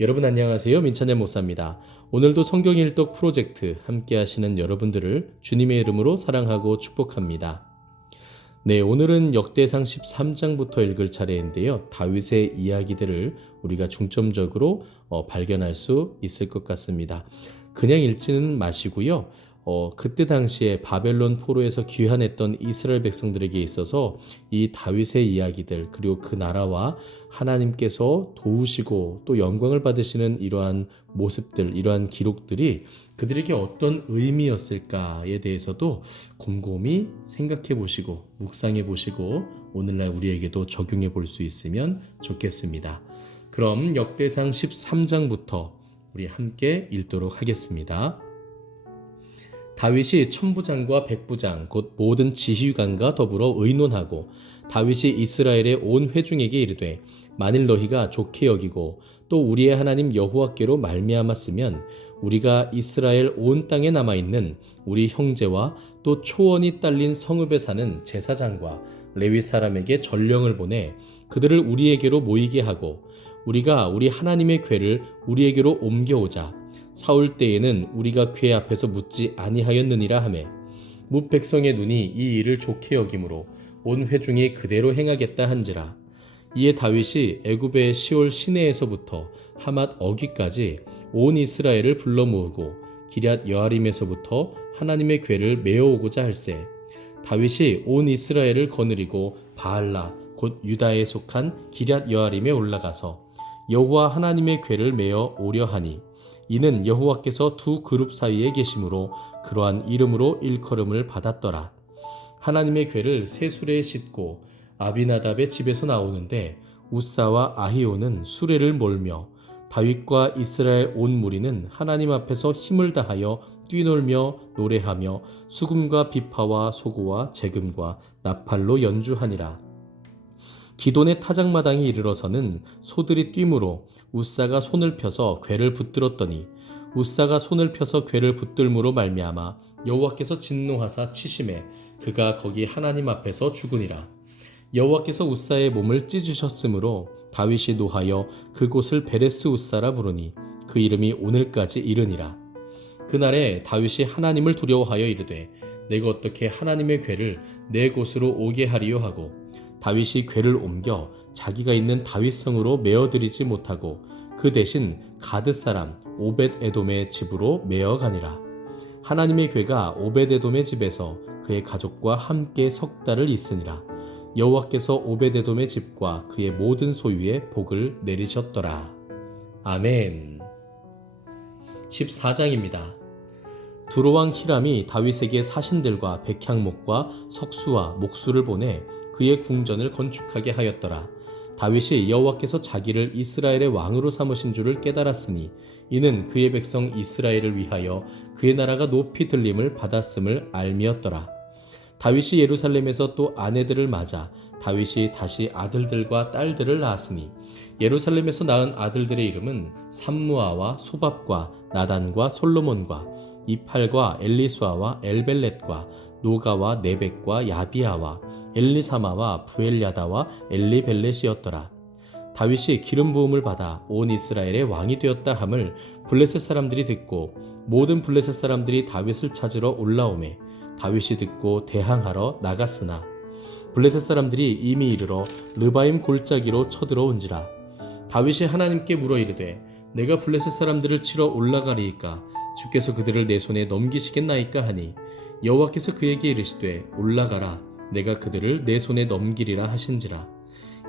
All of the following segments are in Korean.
여러분 안녕하세요. 민찬의 목사입니다. 오늘도 성경 일독 프로젝트 함께 하시는 여러분들을 주님의 이름으로 사랑하고 축복합니다. 네, 오늘은 역대상 13장부터 읽을 차례인데요. 다윗의 이야기들을 우리가 중점적으로 발견할 수 있을 것 같습니다. 그냥 읽지는 마시고요. 그때 당시에 바벨론 포로에서 귀환했던 이스라엘 백성들에게 있어서 이 다윗의 이야기들 그리고 그 나라와 하나님께서 도우시고 또 영광을 받으시는 이러한 모습들, 이러한 기록들이 그들에게 어떤 의미였을까에 대해서도 곰곰이 생각해 보시고 묵상해 보시고 오늘날 우리에게도 적용해 볼 수 있으면 좋겠습니다. 그럼 역대상 13장부터 우리 함께 읽도록 하겠습니다. 다윗이 천부장과 백부장 곧 모든 지휘관과 더불어 의논하고 다윗이 이스라엘의 온 회중에게 이르되 만일 너희가 좋게 여기고 또 우리의 하나님 여호와께로 말미암았으면 우리가 이스라엘 온 땅에 남아있는 우리 형제와 또 초원이 딸린 성읍에 사는 제사장과 레위 사람에게 전령을 보내 그들을 우리에게로 모이게 하고 우리가 우리 하나님의 궤를 우리에게로 옮겨오자. 사울 때에는 우리가 궤 앞에서 묻지 아니하였느니라 하매 뭇 백성의 눈이 이 일을 좋게 여김으로 온 회중이 그대로 행하겠다 한지라. 이에 다윗이 애굽의 시올 시내에서부터 하맛 어기까지 온 이스라엘을 불러 모으고 기럇 여아림에서부터 하나님의 궤를 메어오고자 할세. 다윗이 온 이스라엘을 거느리고 바알라 곧 유다에 속한 기럇 여아림에 올라가서 여호와 하나님의 궤를 메어 오려 하니 이는 여호와께서 두 그룹 사이에 계심으로 그러한 이름으로 일컬음을 받았더라. 하나님의 궤를 새 수레에 싣고 아비나답의 집에서 나오는데 우사와 아히오는 수레를 몰며 다윗과 이스라엘 온 무리는 하나님 앞에서 힘을 다하여 뛰놀며 노래하며 수금과 비파와 소고와 재금과 나팔로 연주하니라. 기돈의 타작마당에 이르러서는 소들이 뛰므로 우사가 손을 펴서 궤를 붙들었더니 우사가 손을 펴서 궤를 붙들므로 말미암아 여호와께서 진노하사 치심에 그가 거기 하나님 앞에서 죽으니라. 여호와께서 우사의 몸을 찢으셨으므로 다윗이 노하여 그곳을 베레스 우사라 부르니 그 이름이 오늘까지 이르니라. 그날에 다윗이 하나님을 두려워하여 이르되 내가 어떻게 하나님의 궤를 내 곳으로 오게 하리요 하고 다윗이 궤를 옮겨 자기가 있는 다윗성으로 메어들이지 못하고 그 대신 가드 사람 오벳 에돔의 집으로 메어 가니라. 하나님의 궤가 오벳 에돔의 집에서 그의 가족과 함께 석 달을 있으니라. 여호와께서 오벳 에돔의 집과 그의 모든 소유에 복을 내리셨더라. 아멘. 14장입니다. 두로왕 히람이 다윗에게 사신들과 백향목과 석수와 목수를 보내 그의 궁전을 건축하게 하였더라. 다윗이 여호와께서 자기를 이스라엘의 왕으로 삼으신 줄을 깨달았으니 이는 그의 백성 이스라엘을 위하여 그의 나라가 높이 들림을 받았음을 알미었더라. 다윗이 예루살렘에서 또 아내들을 맞아 다윗이 다시 아들들과 딸들을 낳았으니 예루살렘에서 낳은 아들들의 이름은 삼무아와 소밥과 나단과 솔로몬과 이팔과 엘리수아와 엘벨렛과 노가와 네벡과 야비아와 엘리사마와 부엘야다와 엘리벨렛이었더라. 다윗이 기름 부음을 받아 온 이스라엘의 왕이 되었다 함을 블레셋 사람들이 듣고 모든 블레셋 사람들이 다윗을 찾으러 올라오매 다윗이 듣고 대항하러 나갔으나 블레셋 사람들이 이미 이르러 르바임 골짜기로 쳐들어온지라. 다윗이 하나님께 물어 이르되 내가 블레셋 사람들을 치러 올라가리이까 주께서 그들을 내 손에 넘기시겠나이까 하니 여호와께서 그에게 이르시되 올라가라 내가 그들을 내 손에 넘기리라 하신지라.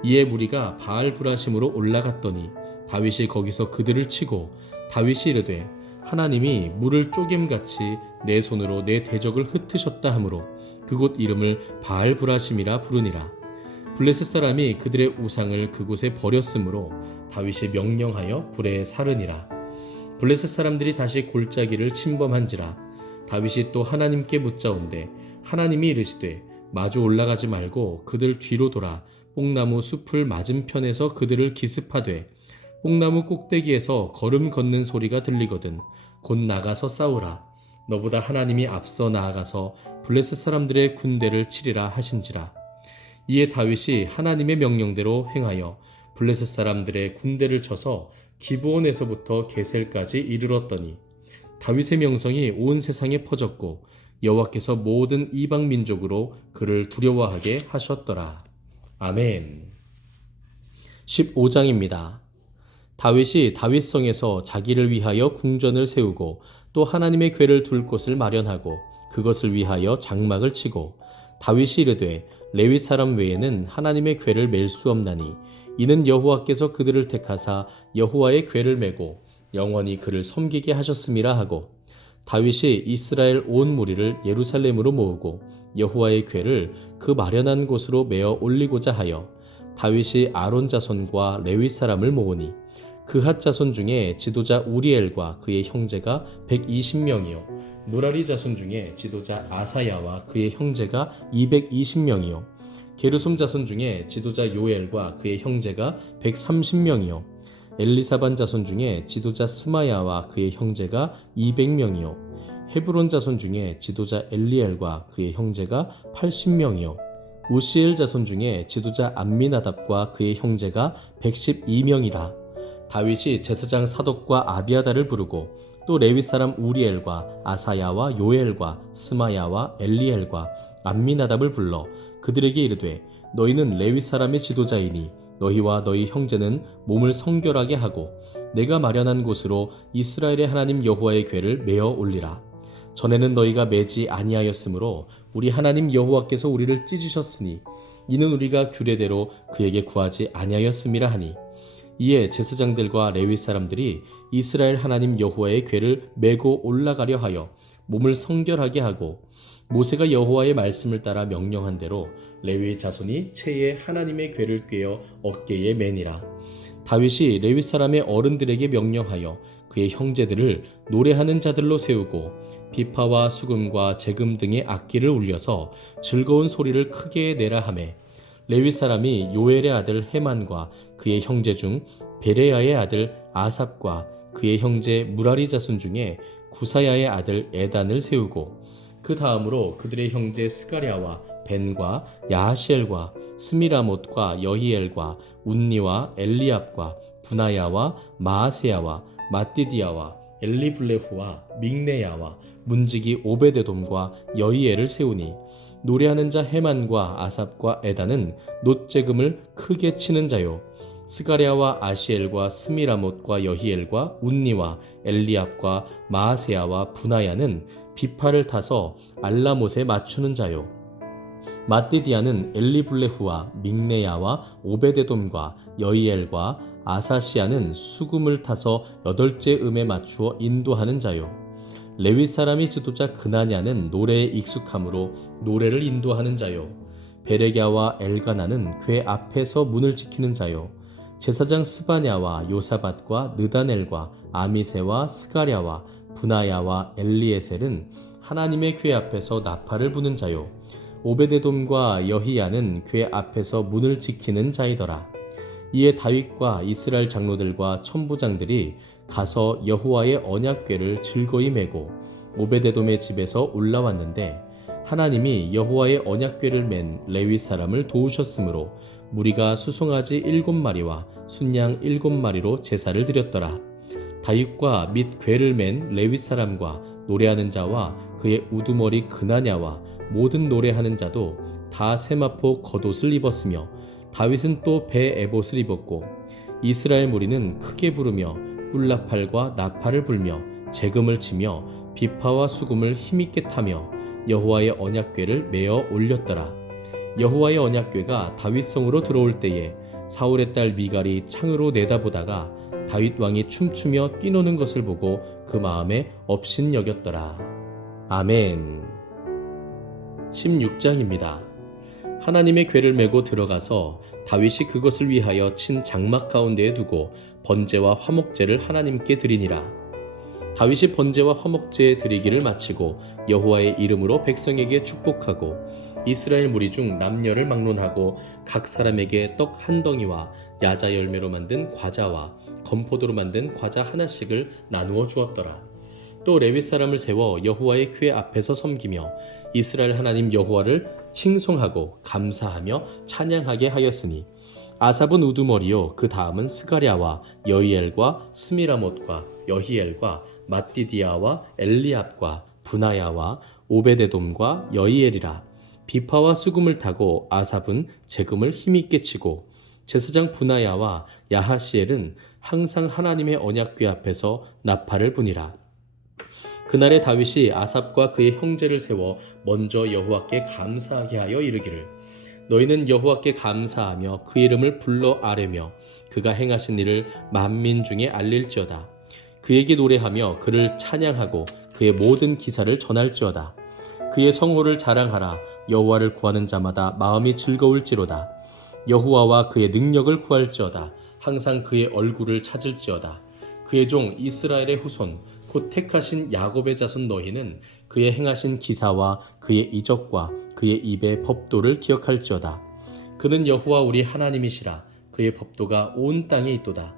이에 무리가 바알브라심으로 올라갔더니 다윗이 거기서 그들을 치고 다윗이 이르되 하나님이 물을 쪼겜같이 내 손으로 내 대적을 흩으셨다 하므로 그곳 이름을 바알브라심이라 부르니라. 블레셋 사람이 그들의 우상을 그곳에 버렸으므로 다윗이 명령하여 불에 사르니라. 블레셋 사람들이 다시 골짜기를 침범한지라. 다윗이 또 하나님께 묻자온대 하나님이 이르시되 마주 올라가지 말고 그들 뒤로 돌아 뽕나무 숲을 맞은편에서 그들을 기습하되 뽕나무 꼭대기에서 걸음 걷는 소리가 들리거든 곧 나가서 싸우라. 너보다 하나님이 앞서 나아가서 블레셋 사람들의 군대를 치리라 하신지라. 이에 다윗이 하나님의 명령대로 행하여 블레셋 사람들의 군대를 쳐서 기브온에서부터 게셀까지 이르렀더니 다윗의 명성이 온 세상에 퍼졌고 여호와께서 모든 이방 민족으로 그를 두려워하게 하셨더라. 아멘. 15장입니다. 다윗이 다윗성에서 자기를 위하여 궁전을 세우고 또 하나님의 궤를 둘 곳을 마련하고 그것을 위하여 장막을 치고 다윗이 이르되 레위 사람 외에는 하나님의 궤를 맬 수 없나니 이는 여호와께서 그들을 택하사 여호와의 궤를 메고 영원히 그를 섬기게 하셨음이라 하고 다윗이 이스라엘 온 무리를 예루살렘으로 모으고 여호와의 궤를 그 마련한 곳으로 메어 올리고자 하여 다윗이 아론 자손과 레위 사람을 모으니 그핫 자손 중에 지도자 우리엘과 그의 형제가 120명이요 무라리 자손 중에 지도자 아사야와 그의 형제가 220명이요 게르솜 자손 중에 지도자 요엘과 그의 형제가 130명이요 엘리사반 자손 중에 지도자 스마야와 그의 형제가 200명이요 헤브론 자손 중에 지도자 엘리엘과 그의 형제가 80명이요 우시엘 자손 중에 지도자 암미나답과 그의 형제가 112명이라. 다윗이 제사장 사독과 아비아다를 부르고 또 레위 사람 우리엘과 아사야와 요엘과 스마야와 엘리엘과 암미나답을 불러 그들에게 이르되 너희는 레위 사람의 지도자이니 너희와 너희 형제는 몸을 성결하게 하고 내가 마련한 곳으로 이스라엘의 하나님 여호와의 궤를 메어 올리라. 전에는 너희가 매지 아니하였으므로 우리 하나님 여호와께서 우리를 찢으셨으니 이는 우리가 규례대로 그에게 구하지 아니하였음이라 하니 이에 제사장들과 레위 사람들이 이스라엘 하나님 여호와의 궤를 메고 올라가려 하여 몸을 성결하게 하고 모세가 여호와의 말씀을 따라 명령한 대로 레위 자손이 채에 하나님의 궤를 꿰어 어깨에 매니라. 다윗이 레위 사람의 어른들에게 명령하여 그의 형제들을 노래하는 자들로 세우고 비파와 수금과 제금 등의 악기를 울려서 즐거운 소리를 크게 내라 하매 레위 사람이 요엘의 아들 헤만과 그의 형제 중 베레야의 아들 아삽과 그의 형제 무라리 자손 중에 구사야의 아들 에단을 세우고 그 다음으로 그들의 형제 스가랴와 벤과 야하시엘과 스미라못과 여히엘과 운니와 엘리압과 분하야와 마아세야와 마띠디아와 엘리블레후와 믹네야와 문지기 오베데돔과 여히엘을 세우니 노래하는 자 헤만과 아삽과 에단은 놋재금을 크게 치는 자요 스가랴와 아시엘과 스미라못과 여히엘과 운니와 엘리압과 마아세야와 분하야는 비파를 타서 알라못에 맞추는 자요 마띠디아는 엘리블레후와 믹네야와 오베데돔과 여히엘과 아사시아는 수금을 타서 8째 음에 맞추어 인도하는 자요 레위 사람이 지도자 그나냐는 노래에 익숙함으로 노래를 인도하는 자요 베레갸와 엘가나는 궤 앞에서 문을 지키는 자요 제사장 스바냐와 요사밧과 느다넬과 아미세와 스가랴와 분하야와 엘리에셀은 하나님의 궤 앞에서 나팔을 부는 자요 오베데돔과 여히야는 궤 앞에서 문을 지키는 자이더라. 이에 다윗과 이스라엘 장로들과 천부장들이 가서 여호와의 언약궤를 즐거이 메고 오베데돔의 집에서 올라왔는데 하나님이 여호와의 언약궤를 맨 레위 사람을 도우셨으므로 무리가 수송아지 7마리와 순양 7마리로 제사를 드렸더라. 다윗과 및 궤를 맨 레위 사람과 노래하는 자와 그의 우두머리 그나냐와 모든 노래하는 자도 다 세마포 겉옷을 입었으며 다윗은 또 배 에봇을 입었고 이스라엘 무리는 크게 부르며 뿔나팔과 나팔을 불며 재금을 치며 비파와 수금을 힘있게 타며 여호와의 언약궤를 메어 올렸더라. 여호와의 언약궤가 다윗성으로 들어올 때에 사울의 딸 미갈이 창으로 내다보다가 다윗 왕이 춤추며 뛰노는 것을 보고 그 마음에 업신여겼더라. 아멘. 16장입니다. 하나님의 궤를 메고 들어가서 다윗이 그것을 위하여 친 장막 가운데에 두고 번제와 화목제를 하나님께 드리니라. 다윗이 번제와 화목제 드리기를 마치고 여호와의 이름으로 백성에게 축복하고 이스라엘 무리 중 남녀를 막론하고 각 사람에게 떡 한 덩이와 야자 열매로 만든 과자와 건포도로 만든 과자 하나씩을 나누어 주었더라. 또 레위 사람을 세워 여호와의 궤 앞에서 섬기며 이스라엘 하나님 여호와를 칭송하고 감사하며 찬양하게 하였으니 아삽은 우두머리요 그 다음은 스가랴와 여이엘과 스미라못과 여히엘과 마띠디아와 엘리압과 분하야와 오베데돔과 여이엘이라. 비파와 수금을 타고 아삽은 재금을 힘있게 치고 제사장 분하야와 야하시엘은 항상 하나님의 언약궤 앞에서 나팔을 부니라. 그날에 다윗이 아삽과 그의 형제를 세워 먼저 여호와께 감사하게 하여 이르기를 너희는 여호와께 감사하며 그 이름을 불러 아뢰며 그가 행하신 일을 만민 중에 알릴지어다. 그에게 노래하며 그를 찬양하고 그의 모든 기사를 전할지어다. 그의 성호를 자랑하라. 여호와를 구하는 자마다 마음이 즐거울지로다. 여호와와 그의 능력을 구할지어다. 항상 그의 얼굴을 찾을지어다. 그의 종 이스라엘의 후손 곧 택하신 야곱의 자손 너희는 그의 행하신 기사와 그의 이적과 그의 입의 법도를 기억할지어다. 그는 여호와 우리 하나님이시라. 그의 법도가 온 땅에 있도다.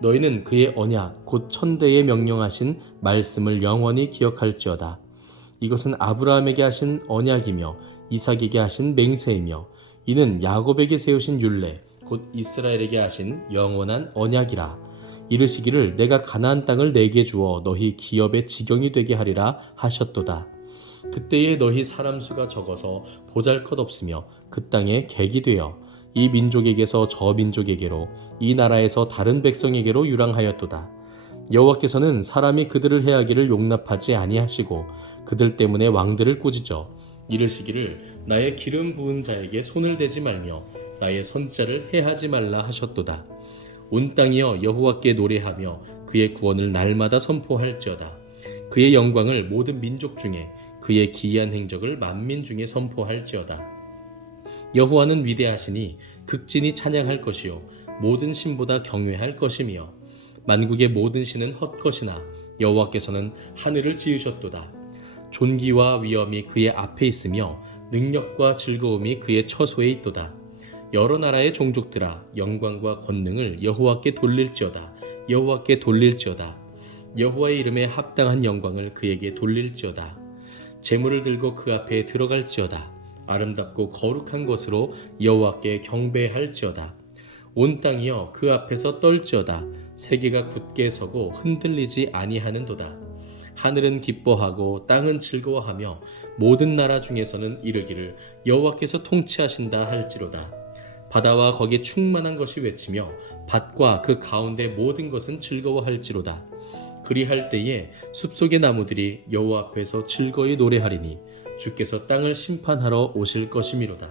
너희는 그의 언약 곧 천대에 명령하신 말씀을 영원히 기억할지어다. 이것은 아브라함에게 하신 언약이며 이삭에게 하신 맹세이며 이는 야곱에게 세우신 율례 곧 이스라엘에게 하신 영원한 언약이라. 이르시기를 내가 가나안 땅을 내게 주어 너희 기업의 지경이 되게 하리라 하셨도다. 그때에 너희 사람 수가 적어서 보잘것없으며 그 땅에 객이 되어 이 민족에게서 저 민족에게로 이 나라에서 다른 백성에게로 유랑하였도다. 여호와께서는 사람이 그들을 해하기를 용납하지 아니하시고 그들 때문에 왕들을 꾸짖어 이르시기를 나의 기름 부은 자에게 손을 대지 말며 나의 선자를 해하지 말라 하셨도다. 온 땅이여 여호와께 노래하며 그의 구원을 날마다 선포할지어다. 그의 영광을 모든 민족 중에 그의 기이한 행적을 만민 중에 선포할지어다. 여호와는 위대하시니 극진히 찬양할 것이요 모든 신보다 경외할 것이며 만국의 모든 신은 헛것이나 여호와께서는 하늘을 지으셨도다. 존귀와 위엄이 그의 앞에 있으며 능력과 즐거움이 그의 처소에 있도다. 여러 나라의 종족들아 영광과 권능을 여호와께 돌릴지어다. 여호와께 돌릴지어다. 여호와의 이름에 합당한 영광을 그에게 돌릴지어다. 제물을 들고 그 앞에 들어갈지어다. 아름답고 거룩한 것으로 여호와께 경배할지어다. 온 땅이여 그 앞에서 떨지어다. 세계가 굳게 서고 흔들리지 아니하는도다. 하늘은 기뻐하고 땅은 즐거워하며 모든 나라 중에서는 이르기를 여호와께서 통치하신다 할지로다. 바다와 거기 충만한 것이 외치며 밭과 그 가운데 모든 것은 즐거워할지로다. 그리할 때에 숲속의 나무들이 여호와 앞에서 즐거이 노래하리니 주께서 땅을 심판하러 오실 것이미로다.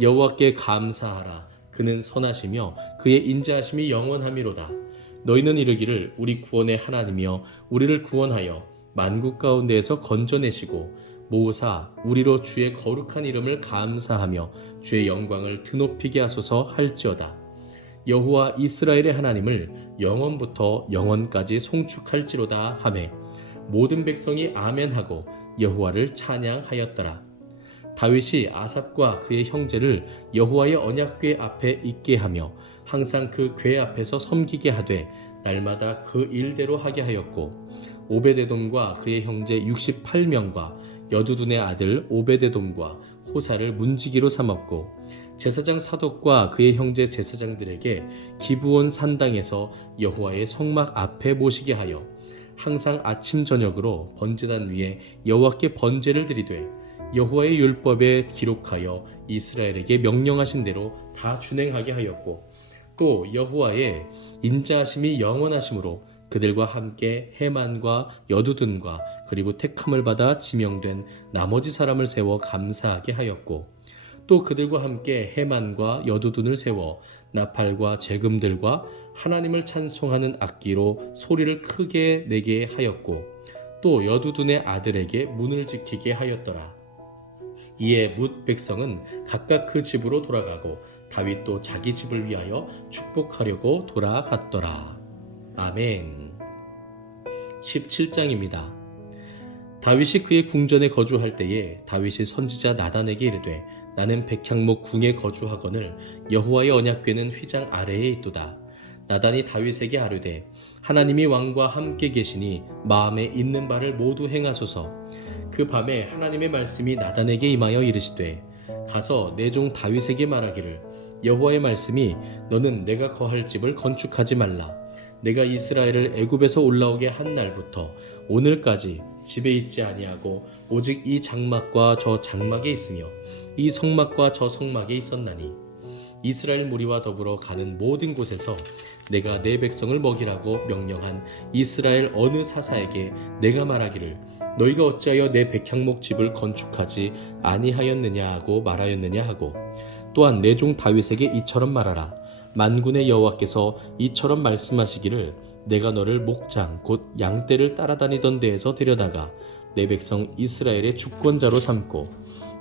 여호와께 감사하라. 그는 선하시며 그의 인자하심이 영원하미로다. 너희는 이르기를 우리 구원의 하나님이여 우리를 구원하여 만국 가운데에서 건져내시고 모사 우리로 주의 거룩한 이름을 감사하며 주의 영광을 드높이게 하소서 할지어다. 여호와 이스라엘의 하나님을 영원부터 영원까지 송축할지로다 하매 모든 백성이 아멘하고 여호와를 찬양하였더라. 다윗이 아삽과 그의 형제를 여호와의 언약궤 앞에 있게 하며 항상 그 궤 앞에서 섬기게 하되 날마다 그 일대로 하게 하였고 오베데돔과 그의 형제 68명과 여두둔의 아들 오베데돔과 호사를 문지기로 삼았고 제사장 사독과 그의 형제 제사장들에게 기브온 산당에서 여호와의 성막 앞에 모시게 하여 항상 아침 저녁으로 번제단 위에 여호와께 번제를 드리되 여호와의 율법에 기록하여 이스라엘에게 명령하신 대로 다 준행하게 하였고 또 여호와의 인자하심이 영원하심으로 그들과 함께 해만과 여두둔과 그리고 택함을 받아 지명된 나머지 사람을 세워 감사하게 하였고 또 그들과 함께 해만과 여두둔을 세워 나팔과 재금들과 하나님을 찬송하는 악기로 소리를 크게 내게 하였고 또 여두둔의 아들에게 문을 지키게 하였더라. 이에 뭇 백성은 각각 그 집으로 돌아가고 다윗도 자기 집을 위하여 축복하려고 돌아갔더라. 아멘. 17장입니다. 다윗이 그의 궁전에 거주할 때에 다윗이 선지자 나단에게 이르되 나는 백향목 궁에 거주하거늘 여호와의 언약궤는 휘장 아래에 있도다. 나단이 다윗에게 아뢰되 하나님이 왕과 함께 계시니 마음에 있는 바를 모두 행하소서. 그 밤에 하나님의 말씀이 나단에게 임하여 이르시되 가서 내 종 다윗에게 말하기를 여호와의 말씀이 너는 내가 거할 집을 건축하지 말라. 내가 이스라엘을 애굽에서 올라오게 한 날부터 오늘까지 집에 있지 아니하고 오직 이 장막과 저 장막에 있으며 이 성막과 저 성막에 있었나니 이스라엘 무리와 더불어 가는 모든 곳에서 내가 내 백성을 먹이라고 명령한 이스라엘 어느 사사에게 내가 말하기를 너희가 어찌하여 내 백향목 집을 건축하지 아니하였느냐 하고 말하였느냐 하고 또한 내 종 다윗에게 이처럼 말하라. 만군의 여호와께서 이처럼 말씀하시기를 내가 너를 목장 곧 양떼를 따라다니던 데에서 데려다가 내 백성 이스라엘의 주권자로 삼고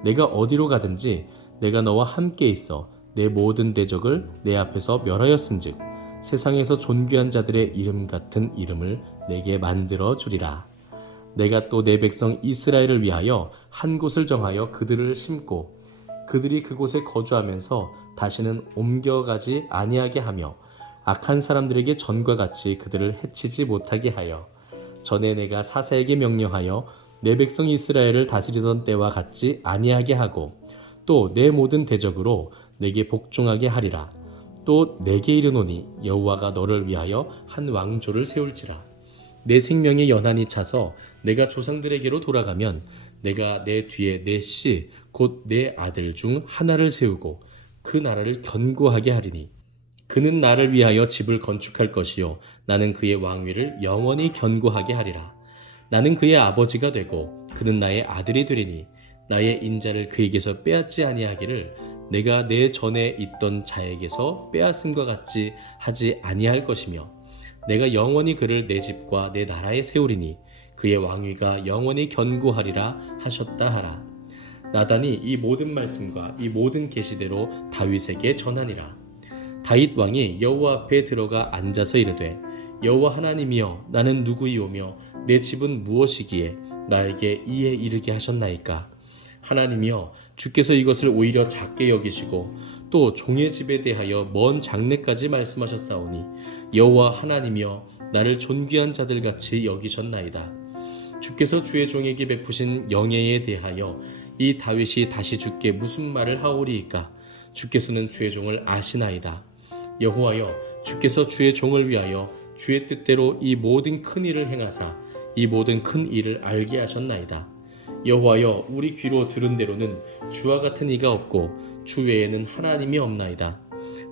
내가 어디로 가든지 내가 너와 함께 있어 내 모든 대적을 내 앞에서 멸하였은즉 세상에서 존귀한 자들의 이름 같은 이름을 내게 만들어 주리라. 내가 또 내 백성 이스라엘을 위하여 한 곳을 정하여 그들을 심고 그들이 그곳에 거주하면서 다시는 옮겨가지 아니하게 하며 악한 사람들에게 전과 같이 그들을 해치지 못하게 하여 전에 내가 사사에게 명령하여 내 백성 이스라엘을 다스리던 때와 같지 아니하게 하고 또 내 모든 대적으로 내게 복종하게 하리라. 또 내게 이르노니 여호와가 너를 위하여 한 왕조를 세울지라. 내 생명의 연한이 차서 내가 조상들에게로 돌아가면 내가 내 뒤에 내 씨 곧 내 아들 중 하나를 세우고 그 나라를 견고하게 하리니 그는 나를 위하여 집을 건축할 것이요 나는 그의 왕위를 영원히 견고하게 하리라. 나는 그의 아버지가 되고 그는 나의 아들이 되리니 나의 인자를 그에게서 빼앗지 아니하기를 내가 내 전에 있던 자에게서 빼앗음과 같이 하지 아니할 것이며 내가 영원히 그를 내 집과 내 나라에 세우리니 그의 왕위가 영원히 견고하리라 하셨다 하라. 나단이 이 모든 말씀과 이 모든 계시대로 다윗에게 전하니라. 다윗 왕이 여호와 앞에 들어가 앉아서 이르되 여호와 하나님이여 나는 누구이오며 내 집은 무엇이기에 나에게 이에 이르게 하셨나이까. 하나님이여 주께서 이것을 오히려 작게 여기시고 또 종의 집에 대하여 먼 장래까지 말씀하셨사오니 여호와 하나님이여 나를 존귀한 자들같이 여기셨나이다. 주께서 주의 종에게 베푸신 영예에 대하여 이 다윗이 다시 주께 무슨 말을 하오리이까. 주께서는 주의 종을 아시나이다. 여호와여 주께서 주의 종을 위하여 주의 뜻대로 이 모든 큰 일을 행하사 이 모든 큰 일을 알게 하셨나이다. 여호와여 우리 귀로 들은 대로는 주와 같은 이가 없고 주 외에는 하나님이 없나이다.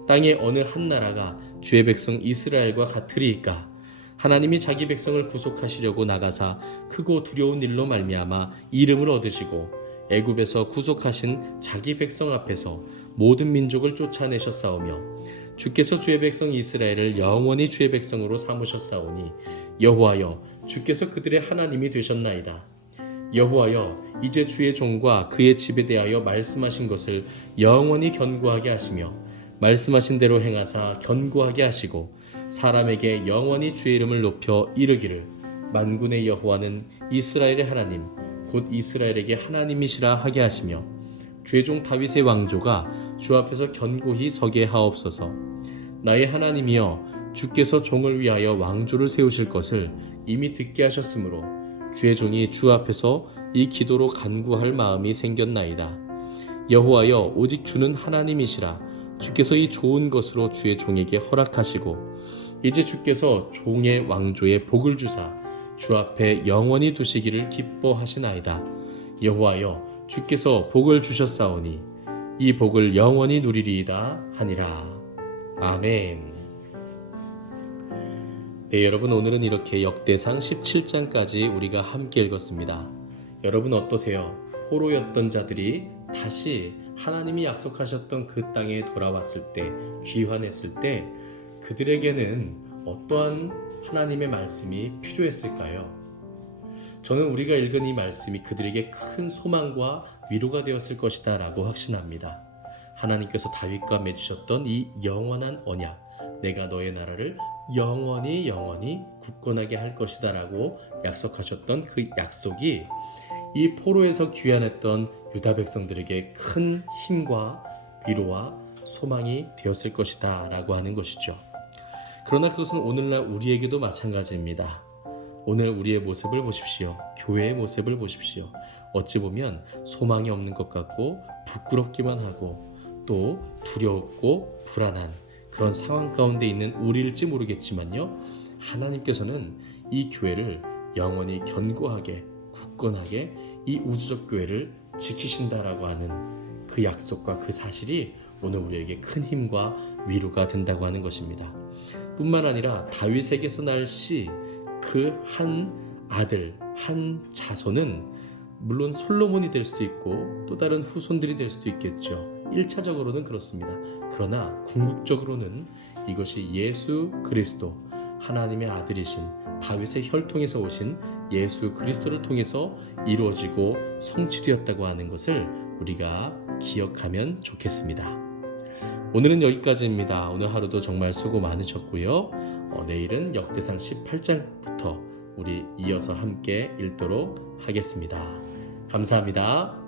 땅의 어느 한 나라가 주의 백성 이스라엘과 같으리이까. 하나님이 자기 백성을 구속하시려고 나가사 크고 두려운 일로 말미암아 이름을 얻으시고 애굽에서 구속하신 자기 백성 앞에서 모든 민족을 쫓아내셨사오며 주께서 주의 백성 이스라엘을 영원히 주의 백성으로 삼으셨사오니 여호와여 주께서 그들의 하나님이 되셨나이다. 여호와여 이제 주의 종과 그의 집에 대하여 말씀하신 것을 영원히 견고하게 하시며 말씀하신 대로 행하사 견고하게 하시고 사람에게 영원히 주의 이름을 높여 이르기를 만군의 여호와는 이스라엘의 하나님 곧 이스라엘에게 하나님이시라 하게 하시며 주의 종 다윗의 왕조가 주 앞에서 견고히 서게 하옵소서. 나의 하나님이여 주께서 종을 위하여 왕조를 세우실 것을 이미 듣게 하셨으므로 주의 종이 주 앞에서 이 기도로 간구할 마음이 생겼나이다. 여호와여 오직 주는 하나님이시라. 주께서 이 좋은 것으로 주의 종에게 허락하시고 이제 주께서 종의 왕조에 복을 주사 주 앞에 영원히 두시기를 기뻐하시나이다. 여호와여 주께서 복을 주셨사오니 이 복을 영원히 누리리이다 하니라. 아멘. 네, 여러분 오늘은 이렇게 역대상 17장까지 우리가 함께 읽었습니다. 여러분 어떠세요? 포로였던 자들이 다시 하나님이 약속하셨던 그 땅에 돌아왔을 때, 귀환했을 때 그들에게는 어떠한 하나님의 말씀이 필요했을까요? 저는 우리가 읽은 이 말씀이 그들에게 큰 소망과 위로가 되었을 것이다 라고 확신합니다. 하나님께서 다윗과 맺으셨던 이 영원한 언약, 내가 너의 나라를 영원히 굳건하게 할 것이다 라고 약속하셨던 그 약속이 이 포로에서 귀환했던 유다 백성들에게 큰 힘과 위로와 소망이 되었을 것이다 라고 하는 것이죠. 그러나 그것은 오늘날 우리에게도 마찬가지입니다. 오늘 우리의 모습을 보십시오. 교회의 모습을 보십시오. 어찌 보면 소망이 없는 것 같고 부끄럽기만 하고 또 두렵고 불안한 그런 상황 가운데 있는 우리일지 모르겠지만요, 하나님께서는 이 교회를 영원히 견고하게 굳건하게 이 우주적 교회를 지키신다라고 하는 그 약속과 그 사실이 오늘 우리에게 큰 힘과 위로가 된다고 하는 것입니다. 뿐만 아니라 다윗에게서 날 씨 그 한 아들, 한 자손은 물론 솔로몬이 될 수도 있고 또 다른 후손들이 될 수도 있겠죠. 1차적으로는 그렇습니다. 그러나 궁극적으로는 이것이 예수 그리스도, 하나님의 아들이신 다윗의 혈통에서 오신 예수 그리스도를 통해서 이루어지고 성취되었다고 하는 것을 우리가 기억하면 좋겠습니다. 오늘은 여기까지입니다. 오늘 하루도 정말 수고 많으셨고요. 내일은 역대상 18장부터 우리 이어서 함께 읽도록 하겠습니다. 감사합니다.